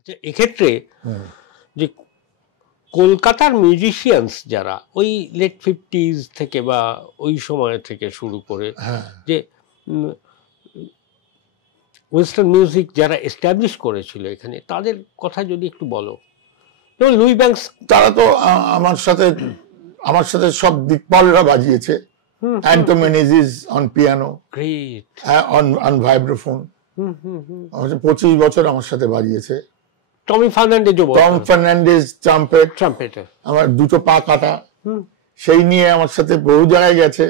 আচ্ছা, এক্ষেত্রে যে কলকাতার মিউজিশিয়ানস যারা ওই লেট 50s থেকে বা ওই সময় থেকে শুরু করে যে ওয়েস্টার্ন মিউজিক যারা এস্টাবলিশ করেছিল এখানে, তাদের কথা যদি একটু বলো। যেমন লুই ব্যাংকস, তারা তো আমার সাথে সব দিকপালরা বাজিয়েছে। অ্যান্টো মেনেজিস অন পিয়ানো, গ্রেট, অন ভাইব্রাফোন, 25 বছর আমার সাথে বাজিয়েছে। টম ফার্নান্ডেজ ট্রাম্পেটার, আমার দুটো পা কাটা, সেই নিয়ে আমার সাথে বহু জায়গায় গেছে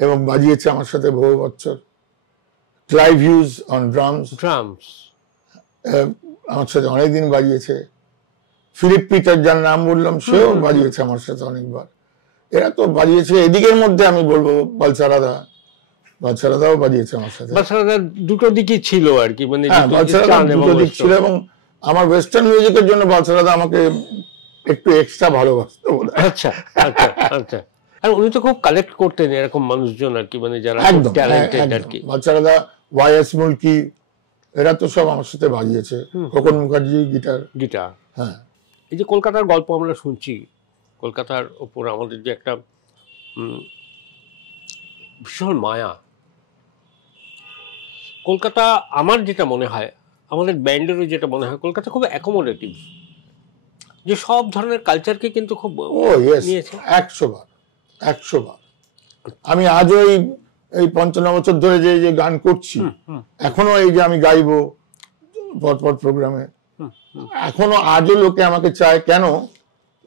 এবং বাজিয়েছে আমার সাথে বহু বছর। ক্লাইভ হিউজ অন ড্রামস আমার সাথে অনেকদিন বাজিয়েছে। ফিলিপ পিটার, যার নাম বললাম, সেও বাজিয়েছে আমার সাথে অনেকবার। এরা তো বাজিয়েছে। এদিকের মধ্যে আমি বলবো বালসারাদাও বাজিয়েছে আমার সাথে। বালসারাদা দুটো দিকই ছিল আর কি, মানে দুটো দিক ছিল। এবং আমার ওয়েস্টার্ন মিউজিকের জন্য বালসারাদা আমাকে একটু এক্সট্রা ভালোবাসতো। আচ্ছা আচ্ছা আচ্ছা। আর উনি তো খুব কালেক্ট করতেন এরকম মানুষজন আর কি, মানে যারা ট্যালেন্টেড আর কি। বালসারাদা, ওয়াইএস মুলকি, এরা তো সব আমার সাথে বাজিয়েছে। খোকন মুখার্জি গিটার। হ্যাঁ, এই যে কলকাতার গল্প আমরা শুনছি, কলকাতার ওপর আমাদের যে একটা ভীষণ মায়া। কলকাতা, আমার যেটা মনে হয়, আমাদের ব্যান্ডেরও যেটা মনে হয়, কলকাতা খুব অ্যাকোমোডেটিভ, যে সব ধরনের কালচারকে কিন্তু খুব নিয়েছে। 100 বার। আমি আজও এই 55 বছর ধরে যে গান করছি, এখনো এই যে আমি গাইবো পরপর প্রোগ্রামে, এখনো আজও লোকে আমাকে চায়। কেন?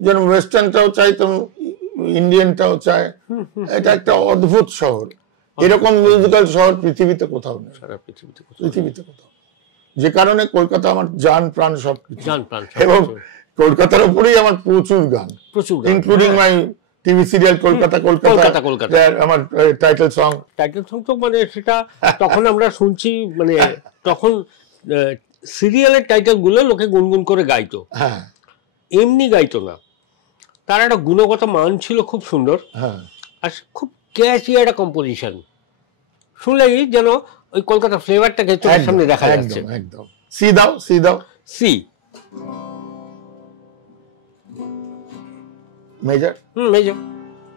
যেন ওয়েস্টার্নটাও চাই, তো ইন্ডিয়ানটাও চায়। এটা একটা অদ্ভুত শহর। এরকম মিউজিক্যাল শহর পৃথিবীতে কোথাও নেই, সারা পৃথিবীতে কোথাও। যে কারণে কলকাতা আমার জান প্রাণ সবকিছু। এবং কলকাতার উপরেই আমার প্রচুর গান, ইনক্লুডিং মাই টিভি সিরিয়াল কলকাতা। আমার টাইটেল সং তো মানে সেটা তখন আমরা শুনছি, মানে তখন সিরিয়ালের টাইটেল গুলো লোকে গুনগুন করে গাইতো, এমনি গাইতো না। তার একটা গুণগত মান ছিল খুব সুন্দর, আর খুব ক্যাচি একটা কম্পোজিশন। শুনলেই যেন ওই কলকাতা ফ্লেভারটাকে চোখের সামনে দেখা যাচ্ছে। একদম। সি দাও মেজর।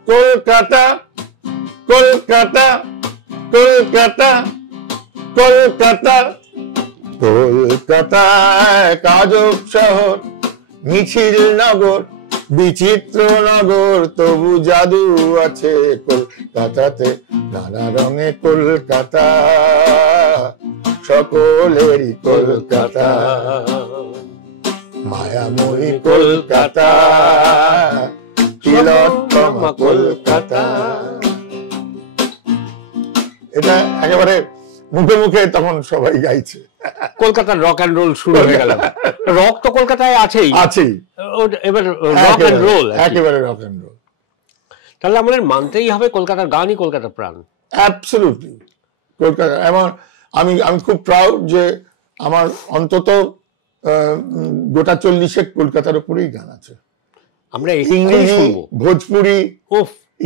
কলকাতা কলকাতা কলকাতা কলকাতা কলকাতা, কাজব শহর, মিছিল নগর, বিচিত্র নগর, তবু জাদু আছে কলকাতাতে। নানা রঙে কলকাতা, সকলেরই কলকাতা, মায়াময়ী কলকাতা, তিলোত্তমা কলকাতা। এটা একেবারে মুখে মুখে তখন সবাই গাইছে। কলকাতার রক অ্যান্ড রোল শুরু হয়ে গেল। রক তো কলকাতায় আছেই। এবার রক অ্যান্ড রোল, একেবারে রক অ্যান্ড রোল। তাহলে আমাদের মানতেই হবে কলকাতার গানই কলকাতার প্রাণ। অ্যাবসলিউটলি কলকাতা। এবং আমি খুব প্রাউড যে আমার অন্তত গোটা 40 কলকাতার উপরেই গান আছে। আমরা ইংরেজি, ভোজপুরি,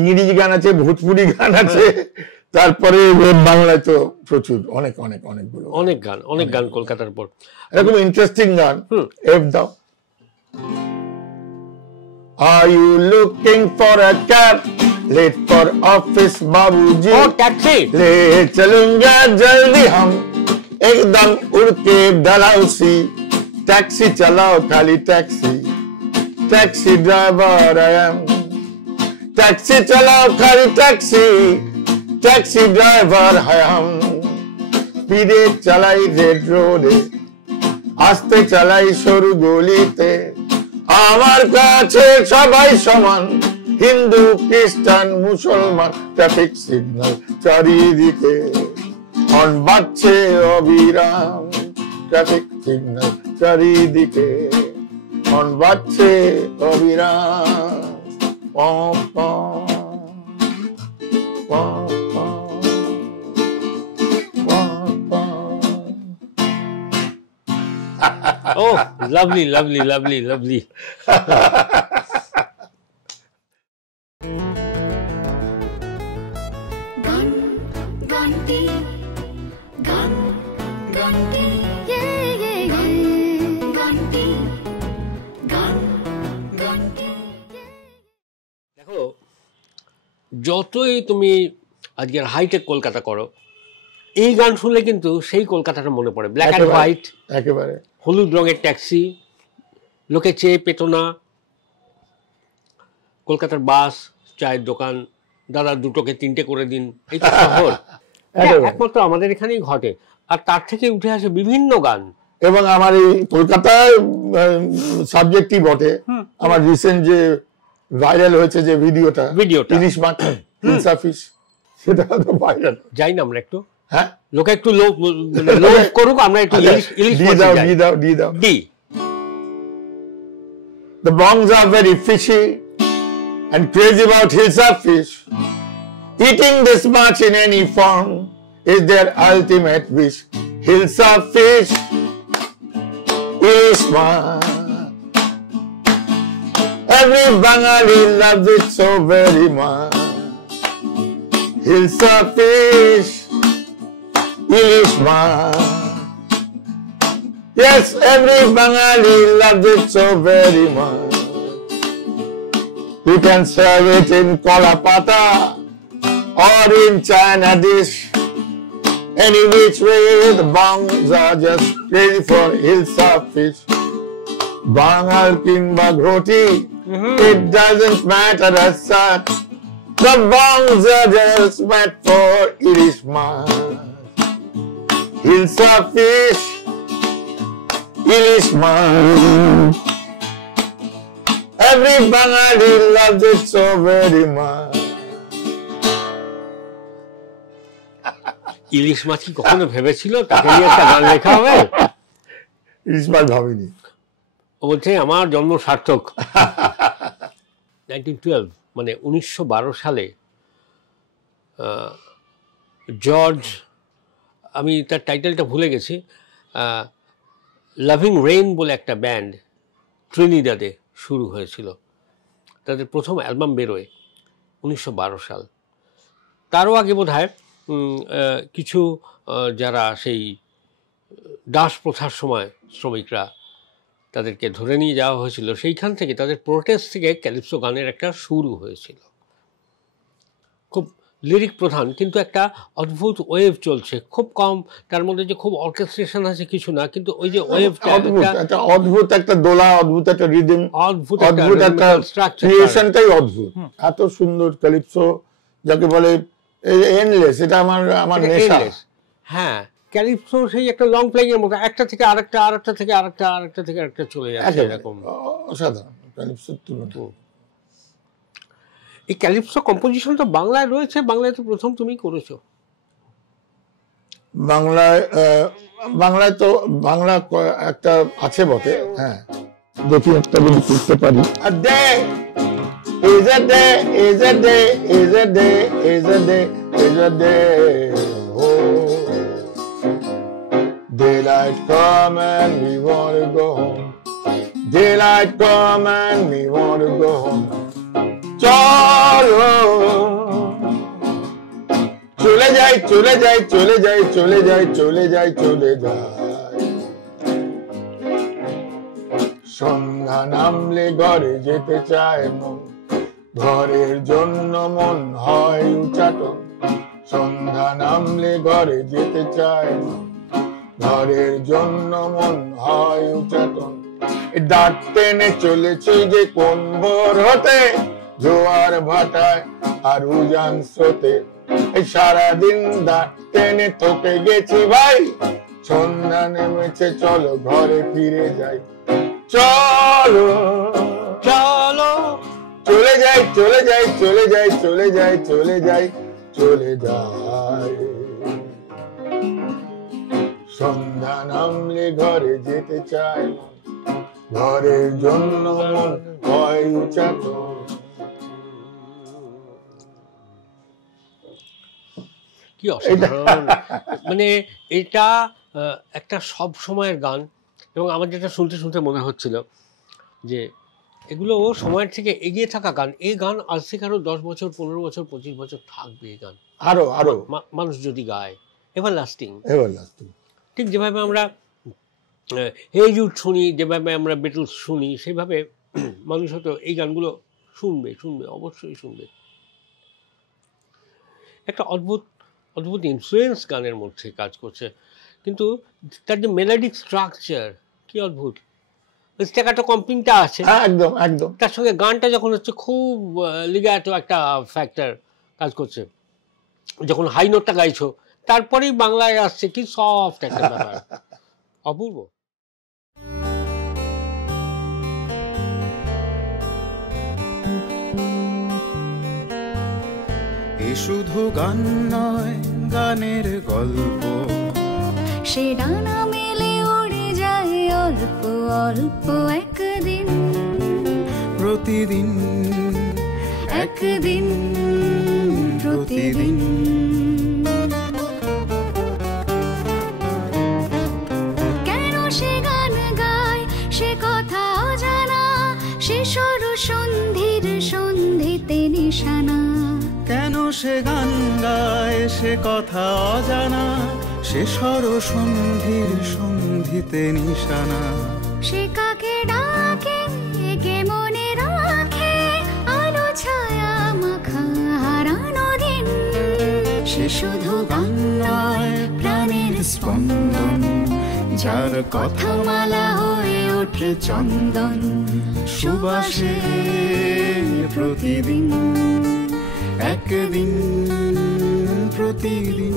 ইংরেজি গান আছে, ভোজপুরি গান আছে, তারপরে বাংলায় তো প্রচুর, অনেকগুলো অনেক গান কলকাতার উপর। এরকম ইন্টারেস্টিং গান। এফ দাও। Are you looking for a cab? Late for office बाबूजी। टैक्सी ले चलूंगा जल्दी हम, एकदम उड़ के डलहौसी। टैक्सी चलाओ खाली taxi, taxi driver I am। Taxi चलाओ खाली टैक्सी, टैक्सी ड्राइवर है हम। स्पीडे চালাই রেড রোডে, আস্তে চালাই সরু গলিতে। আমার কাছে সবাই সমান, হিন্দু খ্রিস্টান মুসলমান। ট্রাফিক সিগন্যাল চারিদিকে, হর্ন বাজছে অবিরাম। ট্রাফিক সিগন্যাল চারিদিকে, হর্ন বাজছে অবিরাম। পম পম পম Oh, lovely, lovely, lovely, lovely. Ganti, yeah, yeah, yeah. Ganti. যতই তুমি আজকের হাইটেক কলকাতা করো, এই গান শুনলে কিন্তু সেই কলকাতাটা মনে পড়ে। ব্ল্যাক অ্যান্ড হোয়াইট, একেবারে হলুদ রঙের ট্যাক্সি, লোকে চেয়ে পেত না, কলকাতার বাস, চায়ের দোকান, দাদা দুটোকে তিনটে করে দিন, এই তো শহর। একমাত্র আমাদের এখানেই ঘটে। আর তার থেকে উঠে আসে বিভিন্ন গান। এবং আমার এই কলকাতায় সাবজেক্টই বটে। আমার রিসেন্ট যে ভাইরাল হয়েছে যে ভিডিওটা ইলিশ মাছ, হিলসা ফিশ, সেটা তো ভাইরাল। যাই না আমরা একটু, হ্যাঁ লোকে একটু লোভ করুক, আমরা একটু ইলিশ দিয়ে দাও। The bongs are very fishy and crazy about hilsa fish. Eating this much in any form is their ultimate wish. Hilsa fish, ilish maach. Every Bengali loves it so very much. Hilsa fish, ilish maach. Yes, every Bengali loves it so very much. You can serve it in kolapata or in China dish. Any which way, the bongs are just crazy for hilsa fish. Bangal kimba ghoti, it doesn't matter as such. The bongs are just meant for ilish maach. Hilsa fish, ilish maach. Every Bengali loves it so very much. ইলিশ মাছ কি কখনো ভেবেছিল তাকে নিয়ে একটা গান লেখা হবে? ইলিশ মাছ ভাবিনি। ও বলছে আমার জন্ম সার্থক। 1912 মানে 1912 সালে জর্জ, আমি তার টাইটেলটা ভুলে গেছি, লাভিং রেইন বলে একটা ব্যান্ড ট্রিনিডাডে শুরু হয়েছিল। তাদের প্রথম অ্যালবাম বেরোয় 1912 সাল। তারও আগে বোধ হয় কিছু যারা সেই দাস প্রথার সময় শ্রমিকরা তাদেরকে ধরে নিয়ে যাওয়া হয়েছিল, সেইখান থেকে তাদের প্রোটেস্ট থেকে ক্যালিপসো গানের একটা শুরু হয়েছিল। খুব লিরিক প্রধান, কিন্তু একটা অদ্ভুত ওয়েভ চলছে, খুব কম, তার মধ্যে যে খুব অর্কেস্ট্রেশন আছে কিছু না, কিন্তু ওই যে ওয়েভটা একটা অদ্ভুত একটা দোলা, অদ্ভুত একটা রিদম, অদ্ভুত একটা ক্রিয়েশনটাই অদ্ভুত। এত সুন্দর ক্যালিপসো যাকে বলে এন্ডলেস, এটা আমার নেশা। হ্যাঁ, ক্যালিপসো সেই একটা লং প্লেইং এর মতো, একটা থেকে আরেকটা, আরেকটা থেকে আরেকটা, আরেকটা থেকে আরেকটা চলে যাচ্ছে, এরকম অসাধারণ ক্যালিপসোর তুলনা। এই ক্যালিপসো কম্পোজিশন তো বাংলায় রয়েছে, বাংলায় তো প্রথম তুমি করেছো। বাংলায় তো বাংলা একটা আছে বটে, হ্যাঁ দেখি একটা যদি করতে পারি। Is a day, is a day, is a day, is a day, is a day. Oh, daylight come and we want to go home. Daylight come and we want to go home. Cholo, chole jai, chole jai, chole jai, chole jai, chole jai, chole jai. সন্ধ্যা নামলে ঘরে যেতে চায় মন, ঘরের জন্য মন হয় উচাটন। সন্ধ্যা নামলে ঘরে যেতে চায় মন, ঘরের জন্য মন হয় উচাটন। ডাক টেনে চলেছে যে কোন ভোর হতে, জোয়ার ভাটায় আর উজান স্রোতে। এই সারাদিন ডাক টেনে তোকে গেছি ভাই, সন্ধ্যা নেমেছে চলো ঘরে ফিরে যাই। চলো চলো চলে যাই, চলে যাই, চলে যাই, চলে যাই, চলে যাই, চলে যাই। সন্ধ্যা নামলে ঘরে যেতে চাই, ঘরের জন্য মন হয় উচাটন। কি অসাধারণ, মানে এটা একটা সব সময়ের গান। এবং আমার যেটা শুনতে শুনতে মনে হচ্ছিল যে এগুলো সময়ের থেকে এগিয়ে থাকা গান। এই গান আজ থেকে আরো 10 বছর, 15 বছর, 25 বছর থাকবে। এই গান আরো আরো মানুষ যদি গায়, এভারলাস্টিং। ঠিক যেভাবে আমরা হে জুড শুনি, যেভাবে আমরা বিটলস শুনি, সেভাবে মানুষ হয়তো এই গানগুলো শুনবে, অবশ্যই শুনবে। একটা অদ্ভুত অদ্ভুত ইনফ্লুয়েন্স গানের মধ্যে কাজ করছে, কিন্তু তার যে মেলোডিক স্ট্রাকচার কি অদ্ভুত, স্ট্যাকাটো কম্পিংটা আছে একদম একদম, তার সঙ্গে গানটা যখন হচ্ছে খুব লিগ্যাটো একটা ফ্যাক্টর কাজ করছে, যখন হাই নোটটা গাইছো তারপরেই বাংলায় আসছে কি সফট একটা ব্যাপার, অপূর্ব। এ শুধু গান নয়, গানের গল্প, সে ডানা মেলে উড়ে যায় অল্প অল্প একদিন, প্রতিদিন একদিন প্রতিদিন। কেন সে গান গায় সে কথা অজানা, সে সর সন্ধির সন্ধিতে নিশানা। কেন সে গান গায় সে কথা অজানা, সে সর সন্ধির সন্ধিতে নিশানা। সে কাকে ডাকে কে মনে রাখে, আলো ছায়া মাখা হারানো দিন। সে শুধু গান নয়, প্রাণের স্পন্দন, যার কথা মালা হয়ে ওঠে চন্দন, সুবাসে প্রতিদিন, একদিন প্রতিদিন।